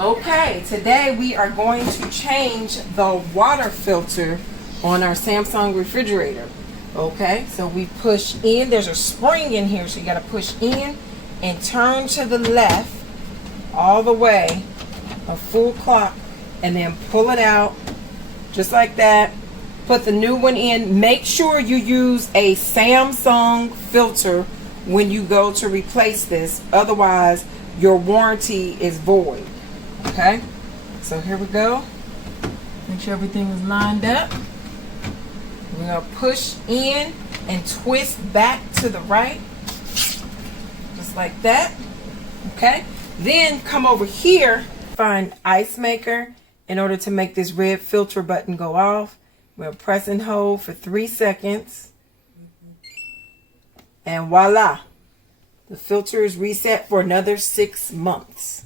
Okay, today we are going to change the water filter on our Samsung refrigerator. Okay, so we push in. There's a spring in here, so you got to push in and turn to the left all the way, a full clock, and then pull it out just like that. Put the new one in. Make sure you use a Samsung filter when you go to replace this, otherwise your warranty is void. Okay, so here we go. Make sure everything is lined up. We're going to push in and twist back to the right, just like that. Okay, then come over here, find ice maker in order to make this red filter button go off. We'll press and hold for 3 seconds. And voila, the filter is reset for another 6 months.